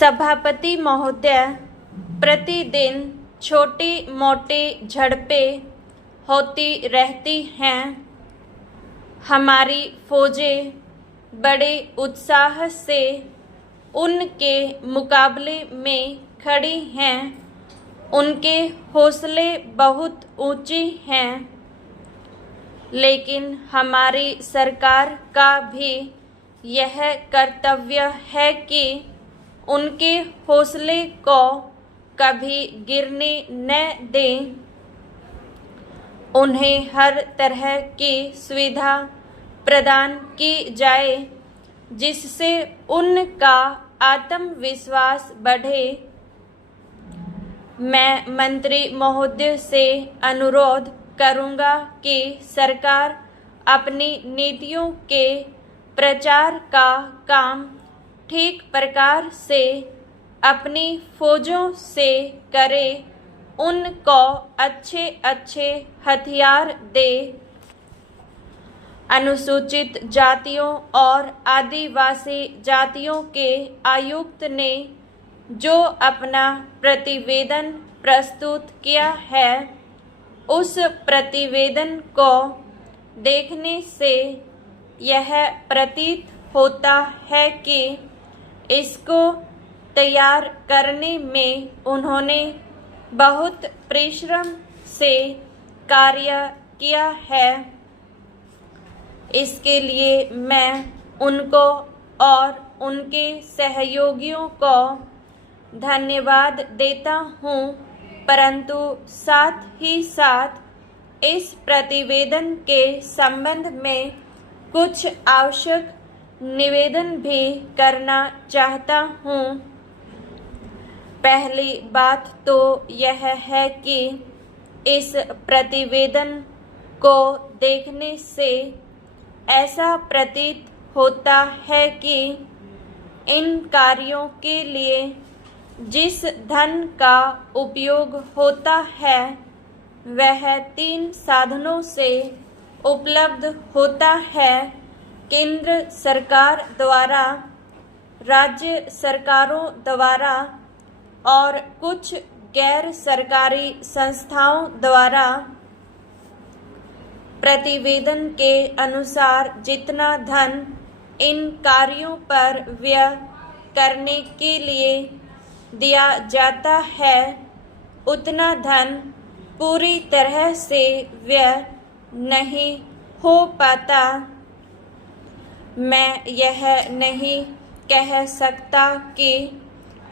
सभापति महोदय, प्रतिदिन छोटी मोटी झड़पें होती रहती हैं। हमारी फौजें बड़े उत्साह से उनके मुकाबले में खड़ी हैं। उनके हौसले बहुत ऊंचे हैं, लेकिन हमारी सरकार का भी यह कर्तव्य है कि उनके हौसले को कभी गिरने न दें। उन्हें हर तरह की सुविधा प्रदान की जाए जिससे उनका आत्मविश्वास बढ़े। मैं मंत्री महोदय से अनुरोध करूंगा कि सरकार अपनी नीतियों के प्रचार का काम ठीक प्रकार से अपनी फौजों से करे, उनको अच्छे अच्छे हथियार दे। अनुसूचित जातियों और आदिवासी जातियों के आयुक्त ने जो अपना प्रतिवेदन प्रस्तुत किया है, उस प्रतिवेदन को देखने से यह प्रतीत होता है कि इसको तैयार करने में उन्होंने बहुत परिश्रम से कार्य किया है। इसके लिए मैं उनको और उनके सहयोगियों को धन्यवाद देता हूँ, परंतु साथ ही साथ इस प्रतिवेदन के संबंध में कुछ आवश्यक निवेदन भी करना चाहता हूँ। पहली बात तो यह है कि इस प्रतिवेदन को देखने से ऐसा प्रतीत होता है कि इन कार्यों के लिए जिस धन का उपयोग होता है वह 3 साधनों से उपलब्ध होता है: केंद्र सरकार द्वारा, राज्य सरकारों द्वारा और कुछ गैर सरकारी संस्थाओं द्वारा। प्रतिवेदन के अनुसार जितना धन इन कार्यों पर व्यय करने के लिए दिया जाता है, उतना धन पूरी तरह से व्यय नहीं हो पाता। मैं यह नहीं कह सकता कि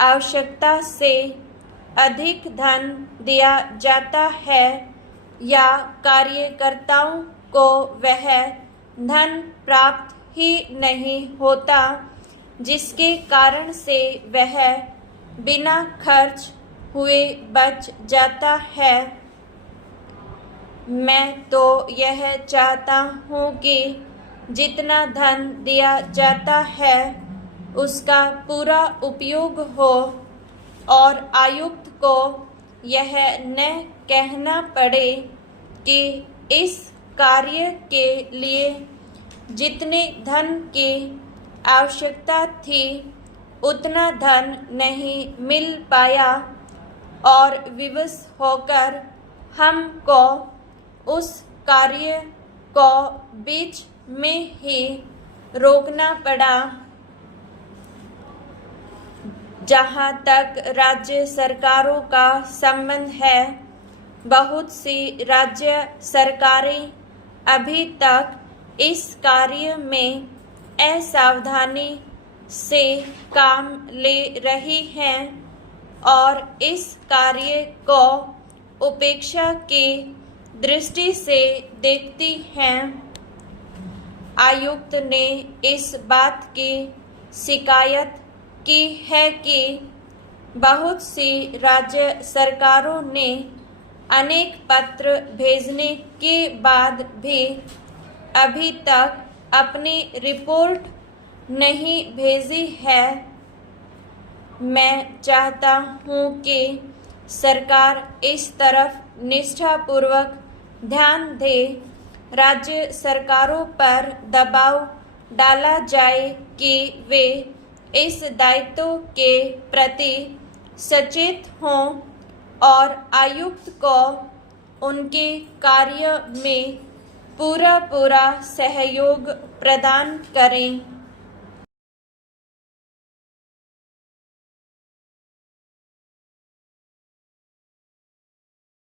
आवश्यकता से अधिक धन दिया जाता है या कार्यकर्ताओं को वह धन प्राप्त ही नहीं होता जिसके कारण से वह बिना खर्च हुए बच जाता है। मैं तो यह चाहता हूँ कि जितना धन दिया जाता है उसका पूरा उपयोग हो और आयुक्त को यह न कहना पड़े कि इस कार्य के लिए जितने धन की आवश्यकता थी उतना धन नहीं मिल पाया और विवश होकर हमको उस कार्य को बीच में ही रोकना पड़ा। जहाँ तक राज्य सरकारों का संबंध है, बहुत सी राज्य सरकारें अभी तक इस कार्य में असावधानी से काम ले रही हैं और इस कार्य को उपेक्षा की दृष्टि से देखती हैं। आयुक्त ने इस बात की शिकायत की है कि बहुत सी राज्य सरकारों ने अनेक पत्र भेजने के बाद भी अभी तक अपनी रिपोर्ट नहीं भेजी है। मैं चाहता हूँ कि सरकार इस तरफ निष्ठापूर्वक ध्यान दे। राज्य सरकारों पर दबाव डाला जाए कि वे इस दायित्व के प्रति सचेत हों और आयुक्त को उनके कार्य में पूरा सहयोग प्रदान करें।